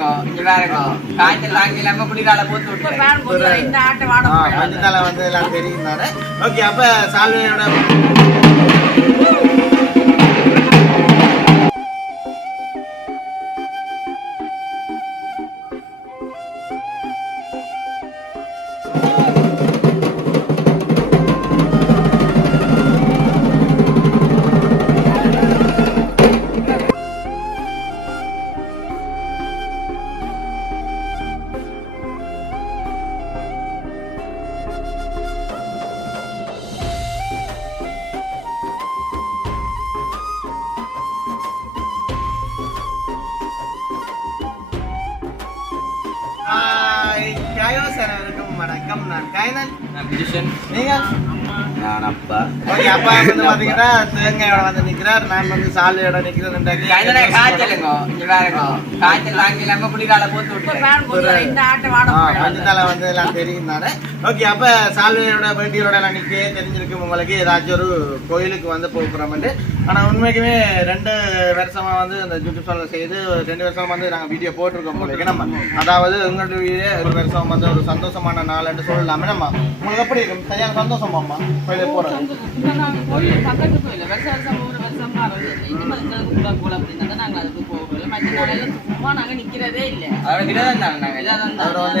காய்ச்சல் வாங்கி குடிகால போட்டு வந்து எல்லாம் தெரியும் தானே. ஓகே, அப்ப சால்வையோட வணக்கம். நான் கைனன். நான் பிஜுஷன். நீங்க? நான் அப்பா. ஓகே, அப்பா வந்து பாத்தீங்கன்னா தேங்காயோட வந்து நிக்கிறார். நான் வந்து சாலையோட நிக்கிறேன். கைனனே காய்ச்சலுங்க. இங்க பாருங்க. காய்ச்சல் வாங்கிலாம குடிகால போட்டு விட்டுறேன். இந்த ஆட்ட வாட மஞ்சளால வந்து எல்லாம் தெரியும் தானே. ஓகே, அப்ப சாலையோட வேண்டியோட எல்லாம் நிக்க தெரிஞ்சிருக்கு உங்களுக்கு. ஏதாச்சும் ஒரு கோயிலுக்கு வந்து போகிறோம்னு. ஆனா உண்மைக்குமே 2 வருஷமா வந்து அந்த யூடியூப் சேனல் செய்து 2 வருஷமா வந்து நாங்க வீடியோ போட்டிருக்கோம் உங்களுக்கு. நம்ம அதாவது எங்களுடைய 1 வருஷம் வந்து ஒரு சந்தோஷமான நாள் என்று சொல்லலாமே. நம்ம உங்களுக்கு எப்படி இருக்கும்? சரியான சந்தோஷமாம்மா கோயிலுக்கு போறது?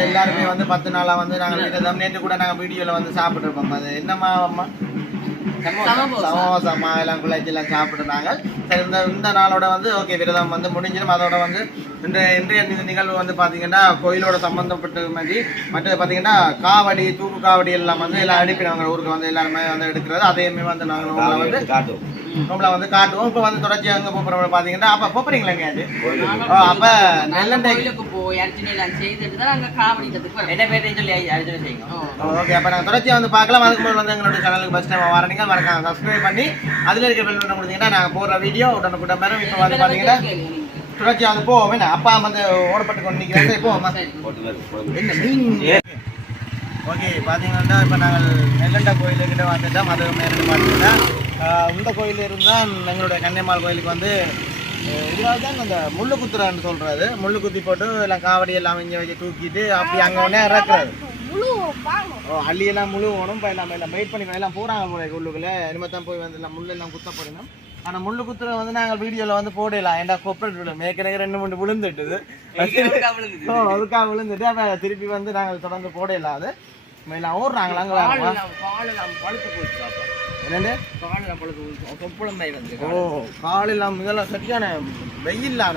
எல்லாருமே வந்து 10 நாளா வந்து நாங்க நேற்று கூட நாங்க வீடியோல வந்து சாப்பிட்டு இருப்போம். அது என்னம்மா அம்மா சமோசமா எல்லாம் குழாய்ச்சி எல்லாம் சாப்பிட்டுருந்தாங்க. சரி, இந்த நாளோட வந்து ஓகே விரதம் வந்து முடிஞ்சிடும். அதோட வந்து இன்றைய நிகழ்வு வந்து பார்த்தீங்கன்னா கோயிலோட சம்பந்தப்பட்ட மாதிரி மற்றது பார்த்தீங்கன்னா காவடி தூக்கு காவடி எல்லாம் வந்து எல்லாம் அனுப்பினாங்க ஊருக்கு வந்து எல்லாருமே வந்து எடுக்கிறது. அதையுமே வந்து நாங்கள் வந்து காட்டுவோம். வந்து காட்டுவோம். இப்போ வந்து தொடர்ச்சி அங்கே போகிறவங்க பார்த்தீங்கன்னா அப்போ போகிறீங்களா எங்கேயாவது? அப்போ நெல்லண்டைக்கு போய் அர்ச்சனை எல்லாம் செய்துட்டு தான் நாங்கள் காவடிக்கிறதுக்கு என்ன பேரையும் சொல்லி அர்ச்சனை செய்யுங்க. ஓகே, அப்போ நாங்கள் தொடர்ச்சியாக வந்து பார்க்கலாம். அதுக்கு முதல் வந்து எங்களுடைய சேனலுக்கு ஃபஸ்ட் டைம் வரீங்க மறக்காம சப்ஸ்கிரைப் பண்ணி அதில் இருக்க பெல் பட்டன் கொடுத்தீங்கன்னா நாங்கள் போடுற வீடியோ உடனுக்குடன் வரும். இப்போ வந்து பார்த்தீங்கன்னா தொடர்ச்சியாக வந்து போவோம். என்ன அப்பா வந்து ஓடப்பட்டு கொண்டு நிற்கிறாங்க. போவோம்மா. ஓகே, பார்த்தீங்கன்னா இப்போ நாங்கள் நெல்லண்டா கோயிலுக்கிட்ட வந்துட்டோம். அது மேலே பார்த்தீங்கன்னா இந்த கோயில் இருந்தால் எங்களுடைய கன்னியம்மாள் கோயிலுக்கு வந்து இதனால தான் அந்த முள்ளு குத்துறான்னு சொல்கிறது. முள்ளு குத்தி போட்டு எல்லாம் காவடி எல்லாம் இங்கே வச்சு தூக்கிட்டு அப்படி அங்கே ஒன்றே இறக்குறது. அள்ளியெல்லாம் முழு ஓணும். இப்போ எல்லாம் வெயிட் பண்ணி எல்லாம் போகிறாங்க போல உள்ளுக்குள்ளே. இனிமேல் தான் போய் வந்து எல்லாம் முள்ளு எல்லாம் குத்த போடணும். ஆனால் முள்ளு குத்துற வந்து நாங்கள் வீடியோவில் வந்து போடலாம். ஏன்டா கொப்பரேட் விடும் ஏற்கனவே 2-3 விழுந்துட்டுது. அதுக்காக விழுந்துட்டு அப்போ திருப்பி வந்து நாங்கள் தொடர்ந்து போடலாம். அது எல்லாம் ஓடுறாங்களா அங்கே என்னண்டு காலெல்லாம் இதெல்லாம் சரியான வெயில்லான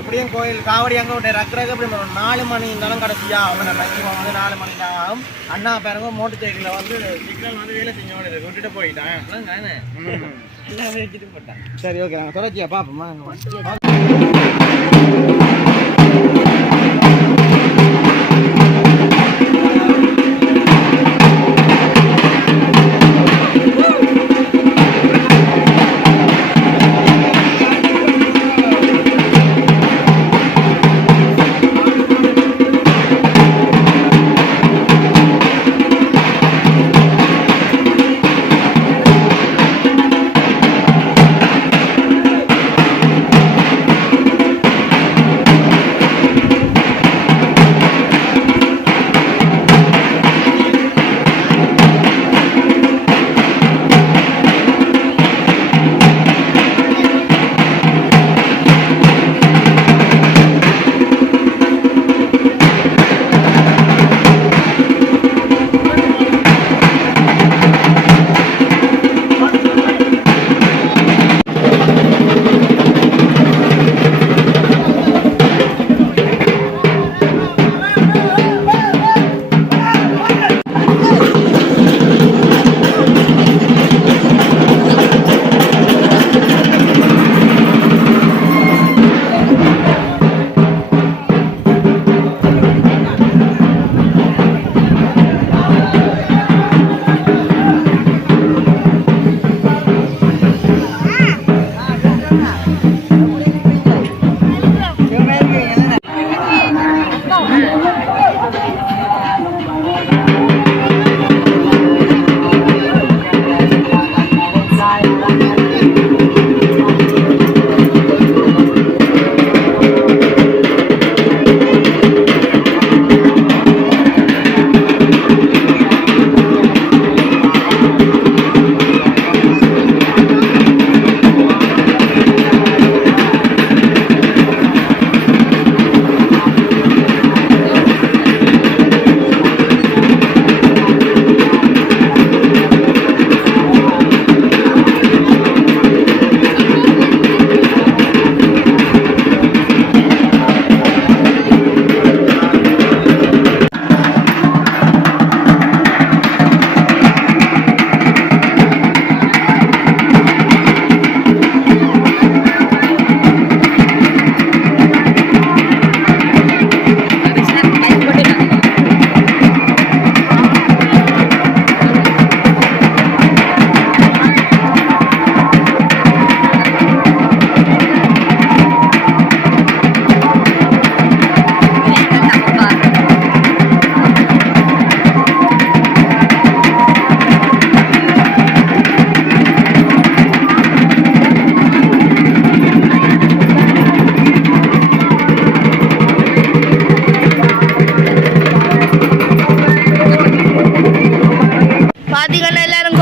எப்படியும் கோயில் காவடி அங்கே விட்டு ரக்கிறதுக்கு எப்படி 4 மணி இருந்தாலும் கடைசியா அவங்க மேக்சிமம் வந்து 4 மணி தான் ஆகும். அண்ணா பேருங்க மோட்டர் சைக்கிளில் வந்து சிக்னல் வந்து வேலை செஞ்சவங்க விட்டுட்டு போயிட்டான். எல்லாம் வச்சுட்டு போட்டான். சரி, ஓகே, நாங்கள் தொடர்ச்சியா பார்ப்போம்மா.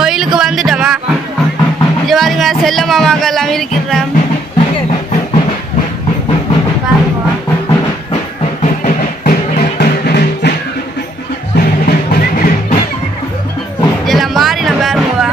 கோயிலுக்கு வந்துட்டோமா? இங்க பாருங்க செல்ல மாமாங்க எல்லாம் இருக்கிறேன். இதெல்லாம் மாறி நான் பாருங்கவா.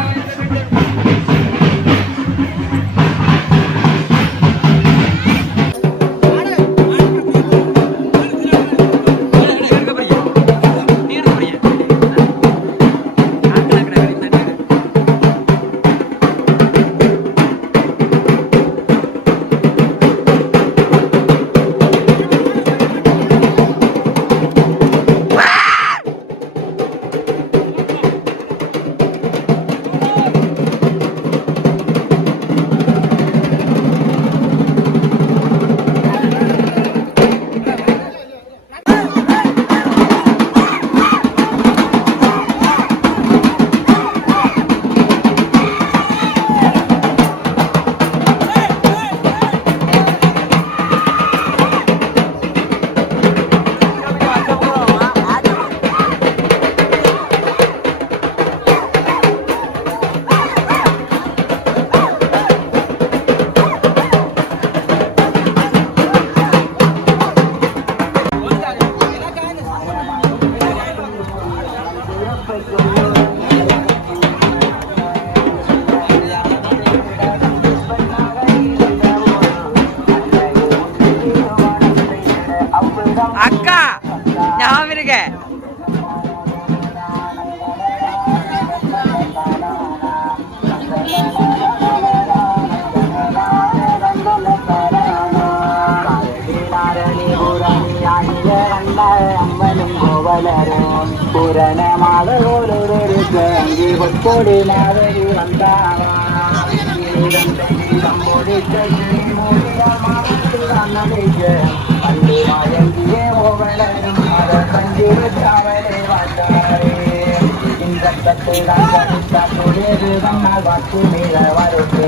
அக்கா ஞாபகம் இருக்க அம்மனும் கோவலரும் புரணமாக ஒரு அங்கி பொடி மாதிரி வந்தாவா பள்ளி வாயங்கியே ஓவலரும் அத கஞ்சிருச்சாவலே வாட்டாரே இந்த தட்டு தான் வன்னால் வாக்கு மீற வருது